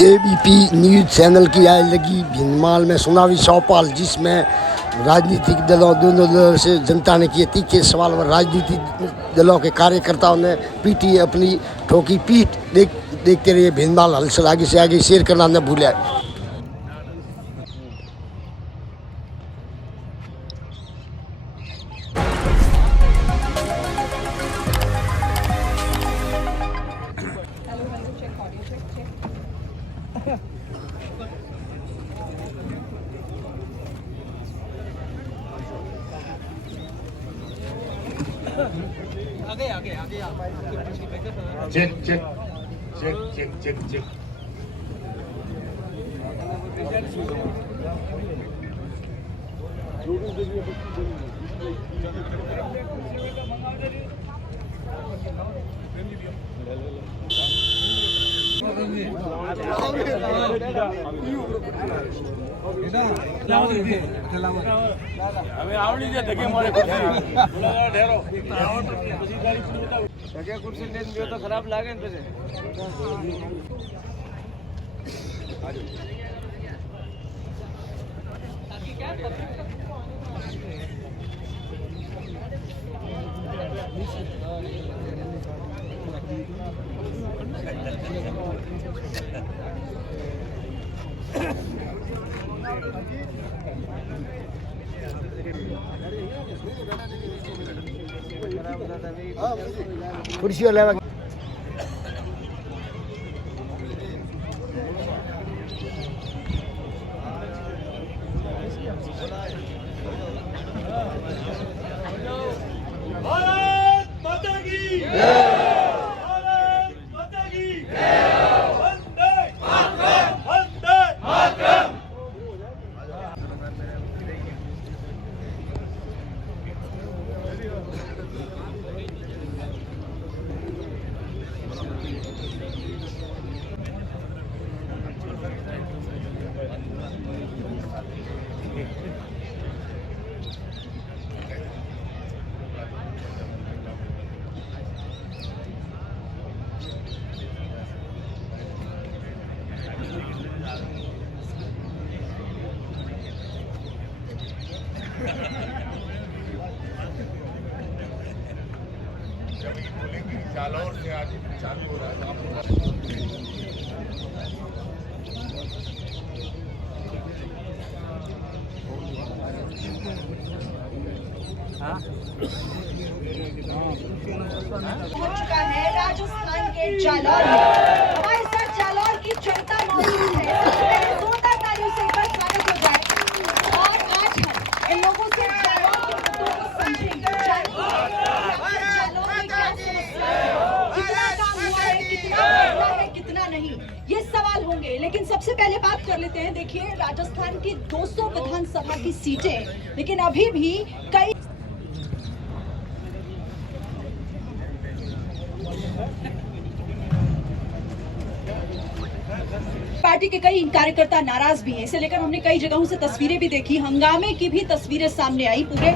ABP news channel की आय लगी भिंडमाल में चुनावी चौपाल, जिसमें राजनीतिक दलों दोनों दलों से जनता ने किए तीखे सवाल और राजनीतिक दलों के कार्यकर्ताओं ने पीटी अपनी ठोकी पीठ देखते रहिए। भिंडमाल हलचल आगे से आगे शेयर करना न भूलें। आगे check check check check check check हमें आवड़ी जे धके मारे कुर्सी बोला ढेरो धके कुर्सी लेन दियो तो खराब लागे न तुझे कुर्सी लेवा जालौर से आज चालू हो रहा है। हो चुका है राजस्थान के जालौर में। हमारे साथ जालौर की जनता मौजूद है। जोरदार तालियों से एक बार स्वागत हो जाए। और आज हम इन लोगों से जालौर के मुद्दों को समझेंगे, जानेंगे जालौर में क्या समस्या है, कितना काम हुआ है, कितना बदला है, कितना नहीं, ये सवाल होंगे। लेकिन सबसे पहले बात कर लेते हैं। देखिए, राजस्थान की 200 विधानसभा की सीटें, लेकिन अभी भी कई पार्टी के कई कार्यकर्ता नाराज भी हैं। इसे लेकर हमने कई जगहों से तस्वीरें भी देखी, हंगामे की भी तस्वीरें सामने आई पूरे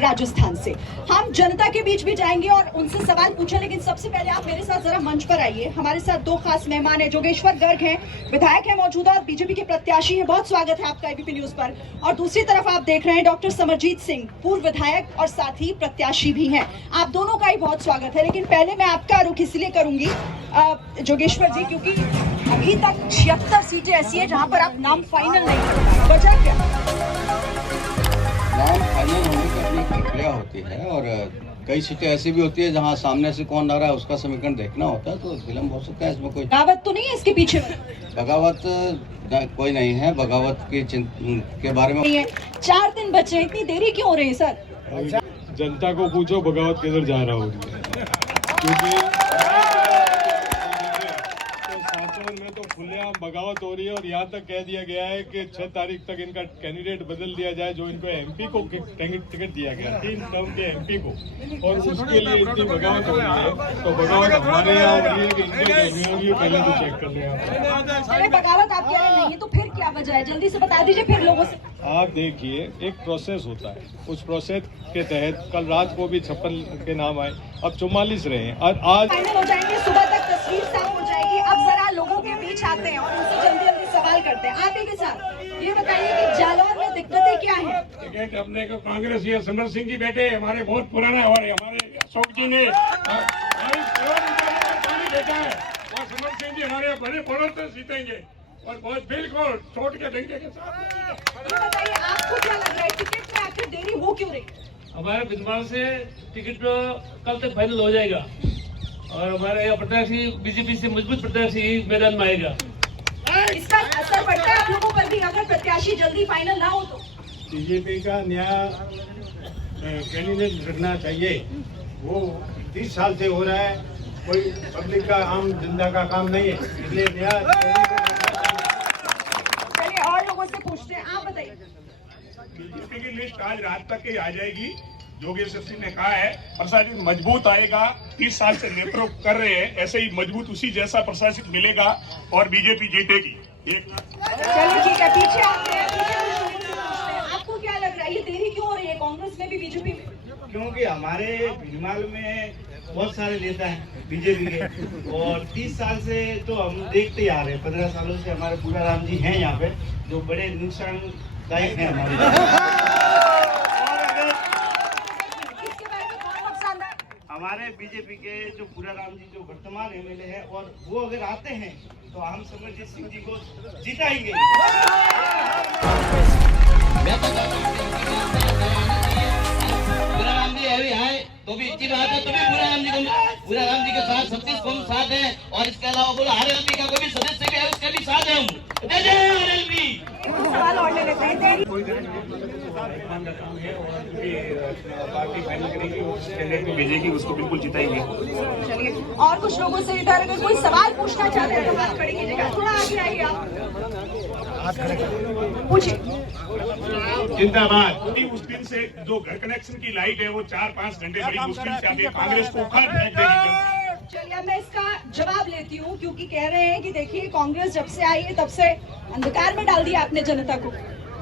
राजस्थान से। हम जनता के बीच भी जाएंगे और उनसे सवाल पूछें, लेकिन सबसे पहले आप मेरे साथ जरा मंच पर आइए। हमारे साथ दो खास मेहमान हैं। जोगेश्वर गर्ग हैं, विधायक हैं मौजूदा और बीजेपी के प्रत्याशी हैं। बहुत स्वागत है आपका एबीपी न्यूज पर। और दूसरी तरफ आप देख रहे हैं डॉक्टर समरजीत सिंह, पूर्व विधायक और साथ ही प्रत्याशी भी हैं। आप दोनों का ही बहुत स्वागत है। लेकिन पहले मैं आपका रुख इसलिए करूंगी जोगेश्वर जी, क्योंकि अभी तक 76 सीटें ऐसी है जहां पर आप नाम फाइनल नहीं कर पाए, वजह क्या? नाम फाइनल होने की अपनी प्रक्रिया होती है और कई सीटें ऐसी भी होती है जहां सामने से कौन आ रहा है उसका समीकरण देखना होता है, तो विलम्ब हो सकता है। इसमें कोई बगावत तो नहीं है इसके पीछे? बगावत कोई नहीं है, बगावत के बारे में नहीं है। 4 दिन बचे, इतनी देरी क्यों हो रही है सर? जनता को पूछो बगावत किधर जा रहा होगी, क्योंकि में तो खुलेआम बगावत हो रही है और यहाँ तक कह दिया गया है कि 6 तारीख तक इनका कैंडिडेट बदल दिया जाए, जो इनको एमपी को टिकट दिया गया 3 टर्म के एमपी को, और उसके लिए इतनी बगावत हो रही है। तो बगावत हमारे यहाँ हो रही है कि इनके कर्मियों की पहले तो चेक कर लें। बगावत आप कह रहे नहीं है तो फिर क्या वजह है? जल्दी से बता दीजिए फिर लोगों से। आप देखिए, एक प्रोसेस होता है, उस प्रोसेस के तहत कल रात को भी 56 के नाम आए, अब 44 रहे और आज फाइनल हो जाएंगे, सुबह तक तस्वीर साफ हो जाएगी। अब जरा लोगों के बीच आते हैं और उनसे जल्दी जल्दी सवाल करते हैं। आप ही के साथ ये बताइए कि जालौर में दिक्कतें क्या है? टिकट अपने को कांग्रेस ये सिमरन सिंह जी बैठे हमारे बहुत पुराना और हमारे अशोक जी ने 22 करोड़ रुपए का पानी भेजा है और सिमरन सिंह जी हमारे बड़े बड़ों से जीतेंगे और बहुत बिल्कुल छोड़ के देंगे के साथ। ये बताइए आपको क्या लग रहा है टिकट में आखिर देरी हो क्यों रही? हमारे भिंडमाल से टिकट कल तक फाइनल हो जाएगा और हमारे यहाँ प्रत्याशी बीजेपी से मजबूत प्रत्याशी मैदान में आएगा। इसका असर पड़ता है आप लोगों पर भी अगर प्रत्याशी जल्दी फाइनल ना हो तो? बीजेपी का नया कैंडिडेट रखना चाहिए। वो 30 साल से हो रहा है, कोई पब्लिक का आम जनता का काम नहीं है, इसलिए नया चलिए और लोगों से पूछते हैं। आप बताइए। बीजेपी की लिस्ट आज रात तक ही आ जाएगी। योगेश्वर सिंह ने कहा है प्रशासन मजबूत आएगा, 30 साल से नेतृत्व कर रहे हैं, ऐसे ही मजबूत उसी जैसा प्रशासन मिलेगा और बीजेपी जीतेगी। चलिए ठीक है, पीछे आते हैं, पीछे कुछ लोगों से पूछते हैं। आपको क्या लग रहा है ये देरी क्यों हो रही है कांग्रेस में भी बीजेपी में? क्योंकि हमारे भिंडमाल में बहुत सारे नेता हैं बीजेपी के और 30 साल से तो हम देखते ही आ रहे हैं, 15 सालों से हमारे पूरा राम जी हैं यहाँ पे जो बड़े नुकसानदायक हैं हमारे हमारे बीजेपी के जो पूरा राम जी जो वर्तमान एमएलए है और वो अगर आते हैं तो हम सिमरनजीत सिंह जी को जिताएंगे। पूरा राम जी अभी आए तो भी इतनी बात है, तो भी पूरा राम जी के साथ 36 कौम साथ है और इसके अलावा बोला आरएलपी का कोई भी सदस्य भी है उसके भी साथ है हम। जय जय आरएलपी। सवाल और ले लेते हैं। देरी पार्टी फाइनल करेगी, उस कैंडिडेट को भेजेगी, उसको बिल्कुल जिताएंगे। चलिए और कुछ लोगों से इधर अगर कोई सवाल पूछना चाहते हैं तो हाथ खड़े कीजिएगा। थोड़ा आगे आइए आप, पूछिए। जिंदाबाद। उस दिन से जो घर कनेक्शन की लाइट है वो 4-5 घंटे बड़ी मुश्किल से आती है, कांग्रेस को उखाड़ फेंक देगी। चलिए अब मैं इसका जवाब लेती हूँ क्योंकि कह रहे हैं कि देखिए कांग्रेस जब से आई है तब से अंधकार में डाल दिया आपने जनता को।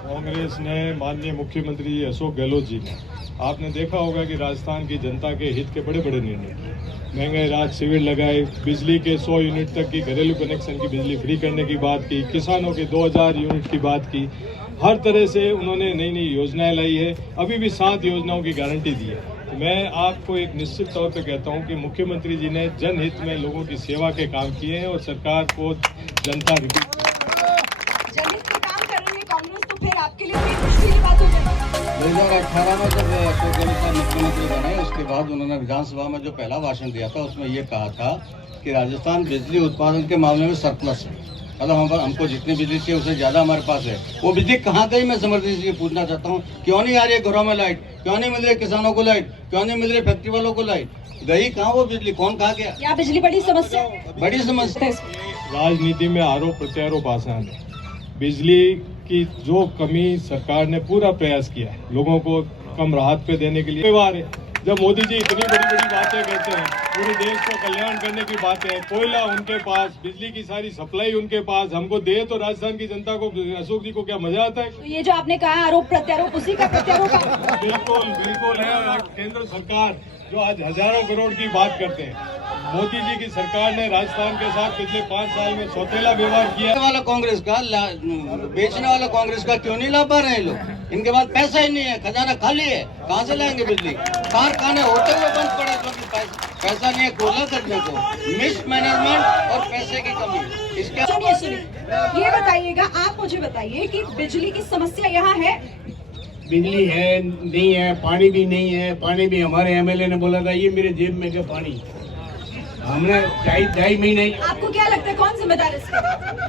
कांग्रेस ने माननीय मुख्यमंत्री अशोक गहलोत जी ने, आपने देखा होगा कि राजस्थान की जनता के हित के बड़े बड़े निर्णय किए। महंगाई राहत शिविर लगाए, बिजली के 100 यूनिट तक की घरेलू कनेक्शन की बिजली फ्री करने की बात की, किसानों के 2000 यूनिट की बात की। हर तरह से उन्होंने नई नई योजनाएं लाई है, अभी भी 7 योजनाओं की गारंटी दी है। तो मैं आपको एक निश्चित तौर पे कहता हूं कि मुख्यमंत्री जी ने जनहित में लोगों की सेवा के काम किए हैं और सरकार को जनता जनहित के काम करेंगे कांग्रेस तो फिर आपके लिए कोई मुश्किल की बात हो जाएगी। 2018 में जब अशोक गहलोत साहब मुख्यमंत्री बने उसके बाद उन्होंने विधानसभा में जो पहला भाषण दिया था उसमें ये कहा था कि राजस्थान बिजली उत्पादन के मामले में सरप्लस है, मतलब हमको जितनी बिजली चाहिए उससे ज्यादा हमारे पास है। वो बिजली कहाँ गई, मैं सिमरनजीत जी पूछना चाहता हूँ। क्यों नहीं आ रही है घरों में लाइट, क्यों नहीं मिल रही किसानों को लाइट, क्यों नहीं मिल रही फैक्ट्री वालों को लाइट, गई कहाँ वो बिजली, कौन कहा गया? यहाँ बिजली बड़ी समस्या है। बड़ी समस्या। राजनीति में आरोप प्रत्यारोप आसान है। बिजली की जो कमी सरकार ने पूरा प्रयास किया है लोगों को कम राहत पे देने के लिए। व्यवहार है जब मोदी जी इतनी बड़ी बड़ी बातें कहते हैं, पूरे देश को कल्याण करने की बातें, कोयला उनके पास, बिजली की सारी सप्लाई उनके पास, हमको दे तो राजस्थान की जनता को, अशोक जी को क्या मजा आता है? तो ये जो आपने कहा आरोप प्रत्यारोप उसी का प्रत्यारोप बिल्कुल बिल्कुल है। और केंद्र सरकार जो आज हजारों करोड़ की बात करते हैं, मोदी जी की सरकार ने राजस्थान के साथ पिछले 5 साल में सौतेला व्यवहार किया। वाला कांग्रेस का बेचने वाला कांग्रेस का क्यों नहीं ला पा रहे हैं लोग? इनके पास पैसा ही नहीं है, खजाना खाली है, कहाँ से लाएंगे बिजली? कारखाने होते हुए बंद पड़े क्योंकि पैसा नहीं है खोला करने को। मिस मैनेजमेंट और पैसे की कमी। इसके सुनिए ये बताइएगा, आप मुझे बताइए कि बिजली की समस्या यहाँ है? बिजली है नहीं है, पानी भी नहीं है। पानी भी हमारे एमएलए ने बोला था ये मेरे जेब में क्या पानी, हमने ढाई महीने। आपको क्या लगता है कौन जिम्मेदार है इसका?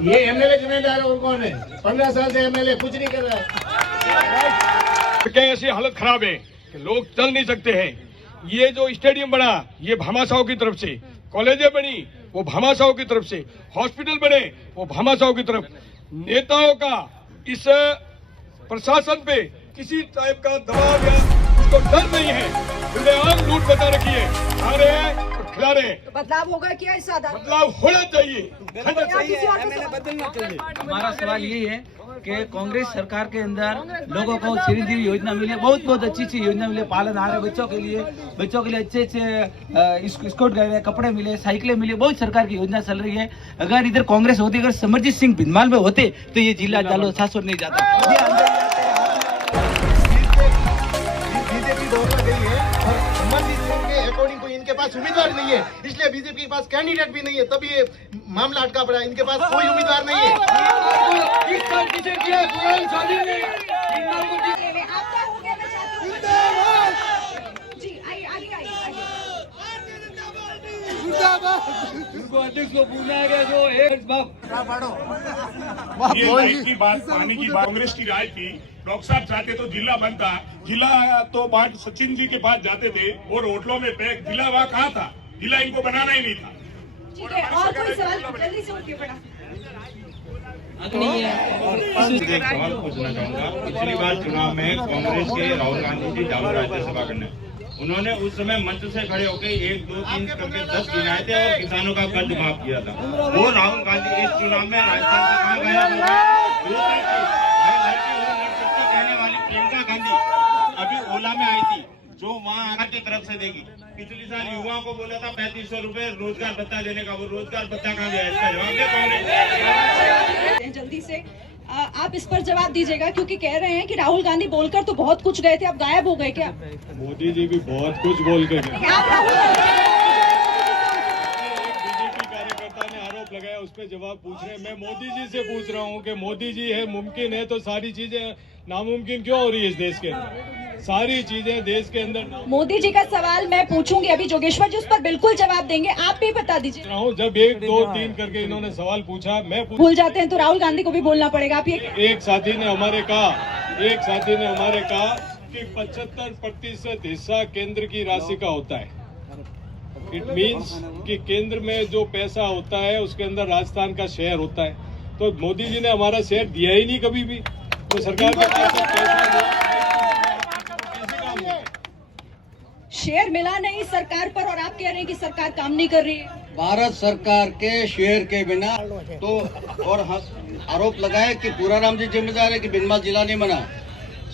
ये एमएलए जिम्मेदार है और कौन है? 15 साल से एमएलए कुछ नहीं कर रहा है। क्या ऐसी हालत खराब है कि लोग चल नहीं सकते हैं। ये जो स्टेडियम बना ये भामाशाह की तरफ से, कॉलेजें बनी वो भामाशाह की तरफ से, हॉस्पिटल बने वो भामाशाह की तरफ। नेताओं का इस प्रशासन पे किसी टाइप का दबाव या उसको डर नहीं है। खुलेआम लूट बचा रखी है, खा रहे हैं और खिला रहे हैं। तो बदलाव होगा क्या इस आधार? बदलाव होना चाहिए। किसी और से हमारा सवाल यही है कि कांग्रेस सरकार के अंदर लोगों को चिरंजीवी योजना मिली, बहुत अच्छी योजना मिली, पालन आ रहे बच्चों के लिए अच्छे स्कूट गए, कपड़े मिले, साइकिलें मिली, बहुत सरकार की योजना चल रही है। अगर इधर कांग्रेस होती, अगर समरजीत सिंह भिंडमाल में होते तो ये जिला जालो सासुर नहीं जाता। बीजेपी दौड़ गई है और समरजीत सिंह के अकॉर्डिंग कोई इनके पास उम्मीदवार नहीं है, इसलिए बीजेपी के पास कैंडिडेट भी नहीं है, तभी ये मामला अटका पड़ा। इनके पास कोई उम्मीदवार नहीं है। आपका हो गया, मैं चाहती हूँ जी आइए आगे आइए। उनको अध्यक्ष को पूछना है कि जो एक ये लाइट की बात, पानी की बात, कांग्रेस की राय थी। डॉक्टर साहब चाहते तो जिला बनता, जिला तो बात सचिन जी के पास जाते थे और होटलों में पैक, जिला वहाँ कहाँ था? जिला इनको बनाना ही नहीं था। ठीक है, और कोई सवाल जल्दी से उठ के पड़ा। एक सवाल पूछना चाहूंगा। पिछली बार चुनाव में कांग्रेस के राहुल गांधी जी जामुन राज्यसभा करने, उन्होंने उस समय मंच से खड़े होकर 1, 2, 3 करके 10 गिनाए थे और किसानों का कर्ज माफ किया था। वो राहुल गांधी इस चुनाव में राजस्थान से कहाँ गया? दूसरी चीज, कहने वाली प्रियंका गांधी अभी ओला में आई थी, जो वहाँ आकर की तरफ से देगी। पिछली साल युवाओं को बोला था 3500 रुपए रोजगार भत्ता देने का, वो रोजगार भत्ता कहाँ गया? इसका जवाब दे कांग्रेस। जल्दी से आप इस पर जवाब दीजिएगा, क्योंकि कह रहे हैं कि राहुल गांधी बोलकर तो बहुत कुछ गए थे, अब गायब हो गए क्या? मोदी जी भी बहुत कुछ बोल कर गए। आप राहुल बीजेपी कार्यकर्ता ने आरोप लगाया, उस पर जवाब पूछ रहे हैं। मैं मोदी जी से पूछ रहा हूँ कि मोदी जी है, मुमकिन है तो सारी चीजें नामुमकिन क्यों हो रही है इस देश के अंदर? सारी चीजें देश के अंदर। मोदी जी का सवाल मैं पूछूंगी अभी, जोगेश्वर जी उस पर बिल्कुल जवाब देंगे, आप भी बता दीजिए। जब 1, 2, 3 करके इन्होंने सवाल पूछा, मैं भूल जाते हैं तो राहुल गांधी को भी बोलना पड़ेगा। आप ये एक साथी ने हमारे कहा कि 75% हिस्सा केंद्र की राशि का होता है। इट मीन्स कि केंद्र में जो पैसा होता है उसके अंदर राजस्थान का शेयर होता है। तो मोदी जी ने हमारा शेयर दिया ही नहीं कभी भी, तो सरकार का पैसा शेयर मिला नहीं सरकार पर, और आप कह रहे हैं कि सरकार काम नहीं कर रही है। भारत सरकार के शेयर के बिना तो, और आरोप लगाए कि पूराराम जी जिम्मेदार है कि भिंडमाल जिला नहीं बना।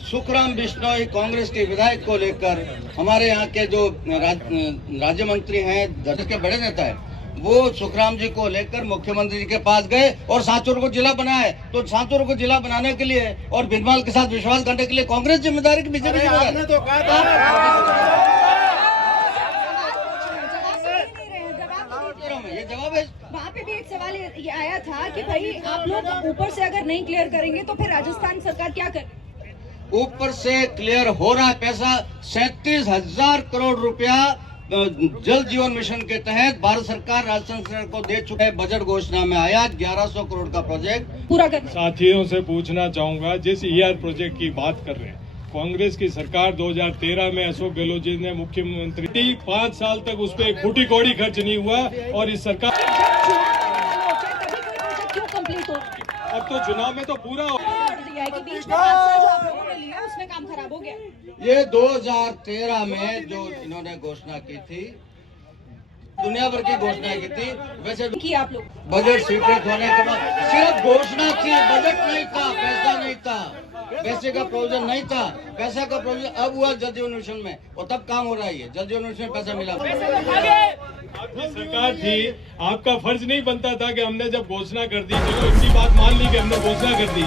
सुखराम बिश्नोई कांग्रेस के विधायक को लेकर हमारे यहाँ के जो राज्य मंत्री हैं, दल के बड़े नेता है, वो सुखराम जी को लेकर मुख्यमंत्री जी के पास गए और सांचौर को जिला बनाए। तो सांचौर को जिला बनाने के लिए और भिंडमाल के साथ विश्वास करने के लिए कांग्रेस जिम्मेदार है कि बीजेपी जिम्मेदार? ये जवाब है। वहाँ पे भी एक सवाल ये आया था कि भाई आप लोग ऊपर से अगर नहीं क्लियर करेंगे तो फिर राजस्थान सरकार क्या करे? ऊपर से क्लियर हो रहा है पैसा। 37,000 करोड़ रुपया जल जीवन मिशन के तहत भारत सरकार राजस्थान सरकार को दे चुका है। बजट घोषणा में आया 1100 करोड़ का प्रोजेक्ट पूरा कर। साथियों से पूछना चाहूंगा, जिस ER प्रोजेक्ट की बात कर रहे हैं, कांग्रेस की सरकार 2013 में अशोक गहलोत जी ने मुख्यमंत्री 5 साल तक उस पर एक फूटी कौड़ी खर्च नहीं हुआ, और इस सरकार क्यों कंप्लीट हो? अब तो चुनाव में तो पूरा हो कि बीच में 5 साल जो आप लोगों ने लिया उसमें काम खराब हो गया। ये 2013 में जो इन्होंने घोषणा की थी, दुनिया भर की घोषणा की थी, वैसे की आप लोग बजट स्वीकृत होने के बाद सिर्फ घोषणा थी, बजट नहीं था, पैसा नहीं था, पैसे का प्रोविजन नहीं था। पैसा का प्रोविजन अब हुआ जल जीवन मिशन में, और तब काम हो रहा है। जल जीवन मिशन में पैसा मिला। आपकी सरकार थी, आपका फर्ज नहीं बनता था कि हमने जब घोषणा कर दी, चलो इतनी बात मान ली कि हमने घोषणा कर दी।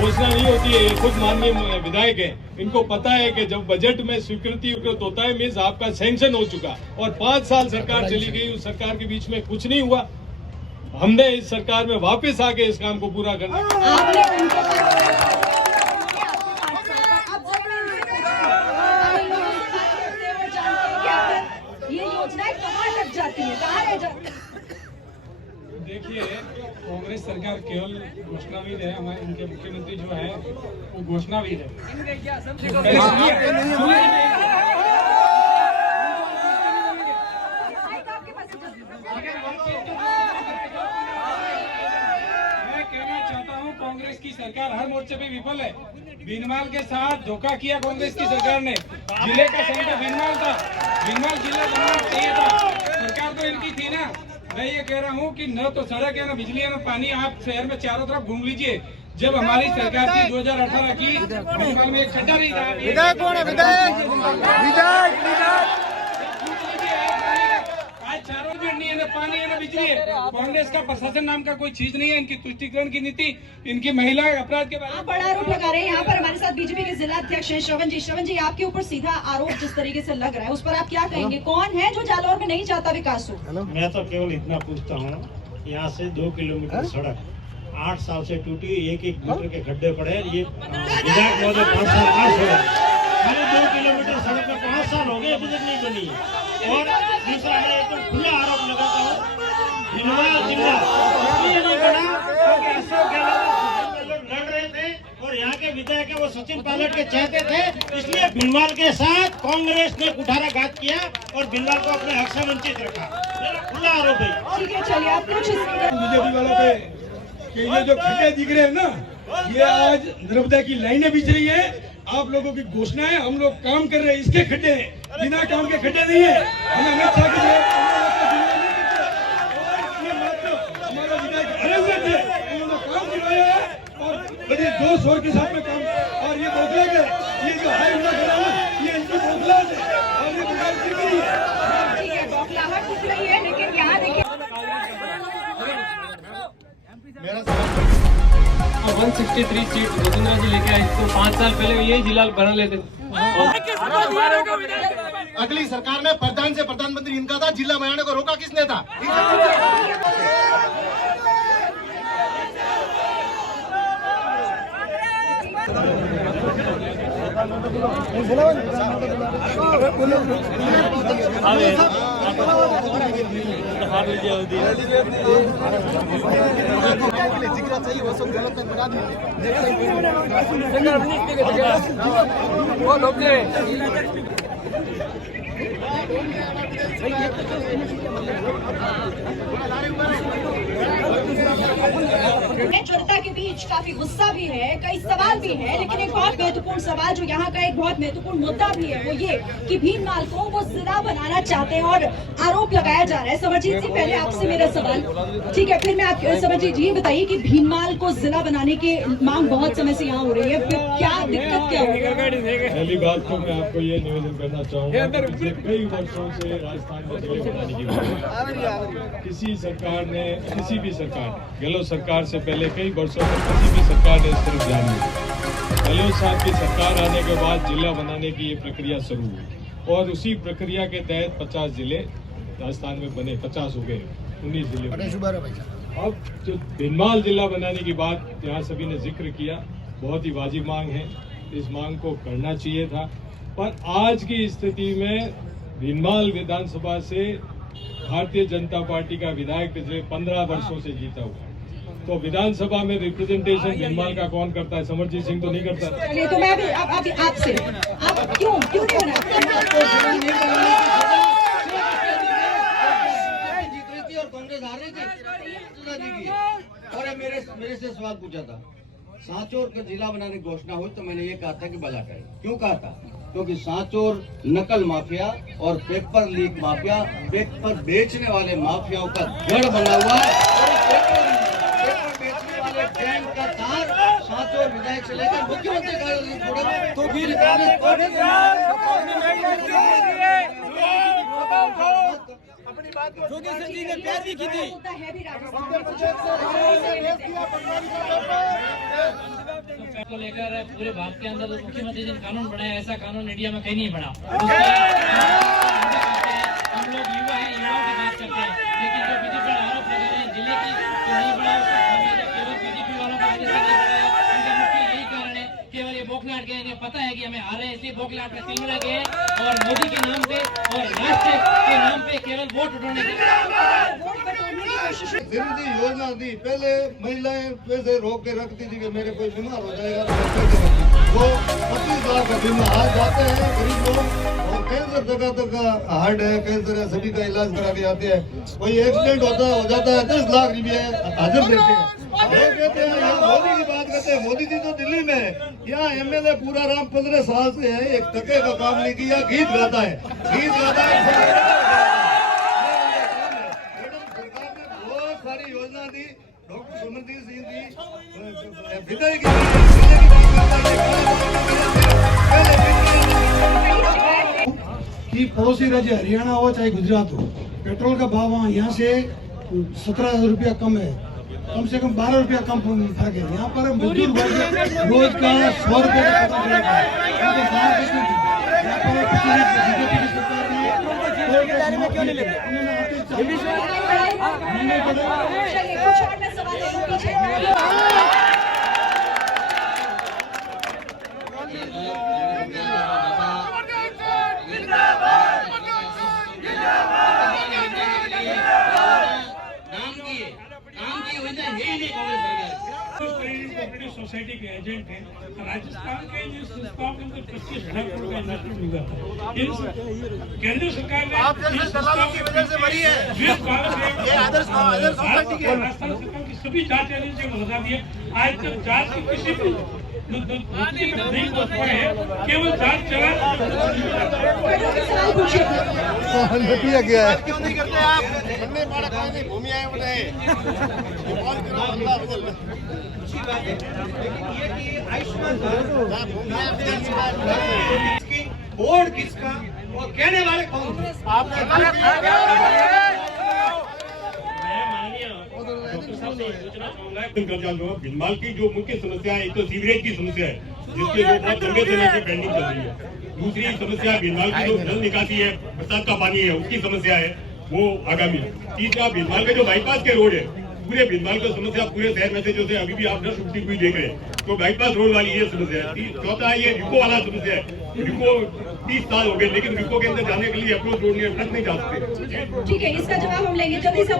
घोषणा नहीं होती है, खुद माननीय विधायक हैं, इनको पता है कि जब बजट में स्वीकृति होता है मीन्स आपका सैंक्शन हो चुका, और 5 साल सरकार चली गई, उस सरकार के बीच में कुछ नहीं हुआ। हमने इस सरकार में वापस आके इस काम को पूरा करना। ये योजनाएं कहाँ लग जाती है, कहाँ रह जाती है? देखिए, कांग्रेस सरकार केवल घोषणावीर है। हमारे इनके मुख्यमंत्री जो है वो घोषणावीर है। मैं कहना चाहता हूँ, कांग्रेस की सरकार हर मोर्चे पे विफल है। भिंडमाल के साथ धोखा किया कांग्रेस की सरकार ने। जिले का सेंटर भिंडमाल था, भिंडमाल जिला बनना चाहिए था। सरकार तो इनकी थी ना। मैं ये कह रहा हूँ कि न तो सड़क है, न बिजली है, न पानी। आप शहर में चारों तरफ घूम लीजिए, जब हमारी सरकार थी 2018 की, भीनमाल में एक खड्डा नहीं था। आज चारों दिन नहीं है, ना पानी है, ना बिजली है। कांग्रेस का प्रशासन नाम का कोई चीज नहीं है। इनकी तुष्टिकरण की नीति, इनकी महिला अपराध के बारे में आप बड़ा आरोप लगा रहे हैं। यहाँ पर हमारे साथ बीजेपी के जिला अध्यक्ष हैं श्रवण जी। श्रवण जी, आपके ऊपर सीधा आरोप जिस तरीके से लग रहा है, उस पर आप क्या कहेंगे? कौन है जो जालौर में नहीं चाहता विकास हो? मैं तो केवल इतना पूछता हूँ, यहाँ से 2 किलोमीटर सड़क 8 साल से टूटी, 1-1 मीटर के गड्ढे पड़े। ये विधायक महोदय 5 साल पास हो गए, 2 किलोमीटर सड़क में 5 साल हो गए, अभी तक नहीं बनी है। और दूसरा मैं एकदम खुला आरोप लगाता हूँ, भीनमाल जिला इसलिए नहीं बना क्योंकि अशोक गहलोत लोग लड़ रहे थे और यहाँ के विधायक है वो सचिन पायलट के चाहते थे, इसलिए भीनमाल के साथ कांग्रेस ने कुठाराघात किया और भीनमाल को अपने हक से वंचित रखा। मेरा खुला आरोप है। ठीक है, चलिए आप कुछ बीजेपी वालों पे कि ये जो खड्डे दिख रहे हैं ना, ये आज नर्मदा की लाइनें बिछ रही है। आप लोगों की घोषणा है, हम लोग काम कर रहे हैं, इसके खड्डे हैं, बिना काम के खड्डे नहीं है। हमें अमित शाह के हमारा विधायक भरे हुए थे, उन्होंने काम करवाया है और बड़े जोश शोर के साथ में काम। और ये बौखला के ये जो हाई उठा खड़ा है, ये इनकी बौखलाहट है और ये बिहार की नहीं है। ठीक है, बौखलाहट दिख रही है, लेकिन यहाँ देखिए 163 सीट वसुंधरा जी लेके आए, इसको 5 साल पहले यही जिला बना लेते। अगली सरकार में प्रधान से प्रधानमंत्री इनका था, जिला बनाने को रोका किसने था? जनता के बीच काफी गुस्सा भी है, कई सवाल भी है, लेकिन एक बहुत महत्वपूर्ण सवाल जो यहाँ का एक बहुत महत्वपूर्ण मुद्दा भी है, वो ये कि भीनमाल को वो जिला बनाना चाहते हैं और आरोप लगाया जा रहा है। समरजीत जी, पहले आपसे मेरा सवाल, ठीक है, फिर मैं आप समरजीत जी ये बताइए कि भीनमाल को जिला बनाने की मांग बहुत समय से यहाँ हो रही है, फिर क्या दिक्कत क्या होगी? पहली बात तो मैं आपको ये निवेदन करना चाहूँगा, पिछले कई वर्षों से राजस्थान में जिले बनाने की बात किसी सरकार ने, किसी भी सरकार, गहलोत सरकार से पहले कई वर्षों में किसी भी सरकार ने इस तरफ ध्यान नहीं दिया। गहलोत साहब की सरकार आने के बाद जिला बनाने की ये प्रक्रिया शुरू हुई और उसी प्रक्रिया के तहत 50 जिले राजस्थान में बने, 50 हो गए, 19 जिले बने। अब जो भीनमाल जिला बनाने की बात यहाँ सभी ने जिक्र किया, बहुत ही वाजिब मांग है, इस मांग को करना चाहिए था। पर आज की स्थिति में भीनमाल विधानसभा से भारतीय जनता पार्टी का विधायक पिछले 15 वर्षों से जीता हुआ, तो विधानसभा में रिप्रेजेंटेशन भीनमाल का कौन करता है? समरजीत सिंह तो नहीं करता। चलिए, तो मैं अभी आपसे आप क्यों नहीं बना? जीत रही थी और कांग्रेस हार रही थी। और मेरे से सवाल पूछा था, सांचौर का जिला बनाने की घोषणा हुई तो मैंने ये कहा था कि बजा करें। क्यों कहा था? क्योंकि सांचौर नकल माफिया और पेपर लीक माफिया, पेपर बेचने वाले माफियाओं का गढ़ बना हुआ है। पेपर बेचने वाले गैंग का तार सांचौर विधायक से लेकर मुख्यमंत्री कार्यालय छोड़ा, तो फिर जोगी संजीव ने प्यार भी की थी। को लेकर पूरे भारत के अंदर मुख्यमंत्री जी ने कानून बनाया, ऐसा कानून इंडिया में कहीं नहीं बना। हम लोग युवा हैं, युवाओं की बात करते हैं, लेकिन जो बीजेपी पर आरोप लगा रहे हैं जिले की जो नहीं बढ़ा, केवल बीजेपी वालों का आगे से नहीं बढ़ाया। उनका मुख्य यही कारण है, केवल ये बौखलाहट के, इन्हें पता है कि हमें हारे हैं, इसलिए बौखलाहट में तिल मिला गए और मोदी के नाम पे और राष्ट्र के नाम पे केवल वोट उठाने के जिंदगी योजना दी। पहले महिलाएं पैसे रोक के रखती थी कि मेरे कोई बीमार हो जाएगा वो 25 लाख का बीमा आज जाते हैं गरीब लोग और कैंसर जगह हार्ट है, कैंसर है, सभी का इलाज करा के आते हैं। कोई एक्सीडेंट हो जाता है 10 लाख रुपये हाजिर देते हैं। लोग कहते हैं यहाँ मोदी की बात करते हैं, मोदी जी तो दिल्ली में है, यहाँ एमएलए पूरा राम 15 साल से है, एक टके का काम नहीं किया, गीत गाता है, गीत गाता है। सारी योजना दी, डॉक्टर सुमनदीप सिंह दी, विधायक राज्य हरियाणा हो चाहे गुजरात हो, पेट्रोल का भाव वहाँ यहाँ से 17 रुपया कम है, कम से कम 12 रुपया कम फर्क है। यहाँ पर मजदूर वर्ग रोज का 100 रुपये का पता चलेगा। यहाँ पर बीजेपी की सरकार ने क्यों नहीं लेते? चलिए कुछ और मैं सवाल ले लूं पीछे। सोसाइटी के एजेंट हैं, राजस्थान के जिस संस्थाओं के अंदर 25,000 करोड़ का इन्वेस्टमेंट हुआ था, केंद्र सरकार ने आप जैसे दलालों की वजह से मरी है। जिस बात से ये आदर्श सोसाइटी के राजस्थान सरकार की सभी जांच एजेंसियों को हटा दिया। आज तक जांच की किसी भी नहीं पहुंच पाए हैं, केवल जांच चला। सवाल पूछिए। गया है क्यों नहीं करते आप? बनने वाला कोई नहीं, भूमि आए बनाए बोर्ड किसका और कहने वाले कौन? भिलमाल की जो मुख्य समस्या है, एक तो सीवरेज की समस्या है, जिसके जो बहुत लंबे समय से पेंडिंग चल रही है। दूसरी समस्या भिलमाल की जो जल निकासी है, बरसात का पानी है, उसकी समस्या है, वो आगामी। तीसरा भिलमाल के जो बाईपास के रोड है, पूरे भिलमाल का समस्या पूरे शहर में से जो अभी भी आप डस्ट उठती हुई देख रहे हैं, तो बाईपास रोड वाली ये समस्या है। चौथा ये रिको वाला समस्या है। रिको 30 साल हो गए, लेकिन रिको के अंदर जाने के लिए अप्रोच रोड नहीं जा सकते। ठीक है, इसका जवाब हम लेंगे जल्दी से।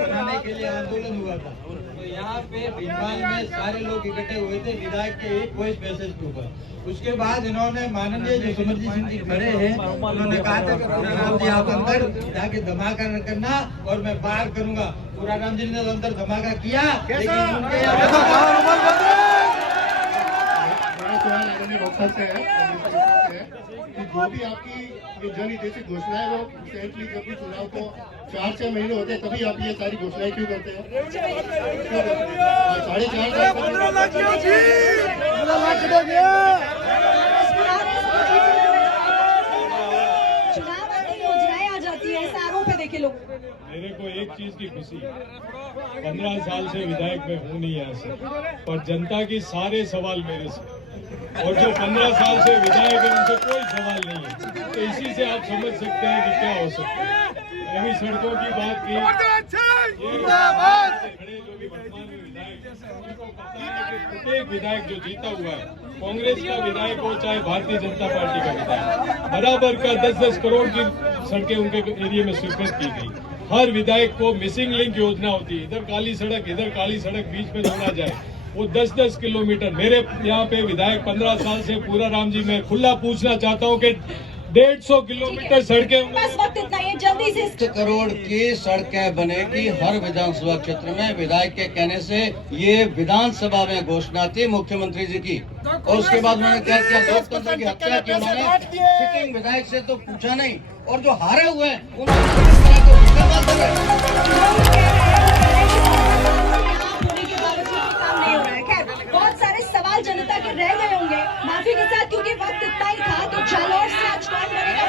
बनाने के लिए आंदोलन हुआ था, तो यहाँ पे भिलमाल में सारे लोग इकट्ठे हुए थे विधायक के एक वॉइस मैसेज के ऊपर। उसके बाद इन्होंने माननीय जो समरजीत सिंह जी खड़े हैं, उन्होंने कहा था कि पूरा राम जी आप अंदर जाके धमाका न करना और मैं बाहर करूंगा। पूरा राम जी ने अंदर धमाका किया, लेकिन उनके जो भी आपकी ये जन हितैषी घोषणा है, वो रिसेंटली जब भी चुनाव को 4-6 महीने होते हैं, तभी आप ये सारी घोषणाएं क्यों करते हैं? 4.5 योजनाएं आ जाती है, ऐसा आरोप है। देखिए लोग, मेरे को एक चीज की खुशी है, 15 साल से विधायक में हूँ नहीं यहाँ से, पर जनता की सारे सवाल मेरे से, और जो 15 साल से विधायक है उनसे कोई सवाल नहीं है। तो इसी से आप समझ सकते हैं कि क्या हो सकता है। अभी सड़कों की बात की, खड़े जो भी वर्तमान में विधायक हैं, उनको पता है कि प्रत्येक विधायक जो जीता हुआ है, कांग्रेस का विधायक हो चाहे भारतीय जनता पार्टी का विधायक, बराबर का 10-10 करोड़ की सड़कें उनके एरिया में स्वीकृत की गई। हर विधायक को मिसिंग लिंक योजना होती है, इधर काली सड़क इधर काली सड़क बीच में जोड़ा जाए, वो 10-10 किलोमीटर। मेरे यहाँ पे विधायक 15 साल से पूरा राम जी, मैं खुला पूछना चाहता हूँ कि 150 किलोमीटर सड़कें, बस वक्त इतना ही, जल्दी से। 1 करोड़ की सड़कें बनेगी हर विधानसभा क्षेत्र में। विधायक के कहने से ये विधानसभा में घोषणा थी मुख्यमंत्री जी की, और उसके बाद उन्होंने क्या किया, लोकतंत्र की हत्या की। उन्होंने सिटिंग विधायक से तो पूछा नहीं, और जो हारे हुए हैं उन्होंने बहुत सारे सवाल जनता के रह गए होंगे, माफी के साथ, क्योंकि वक्त इतना ही था। तो जालौर से आज कौन बनेगा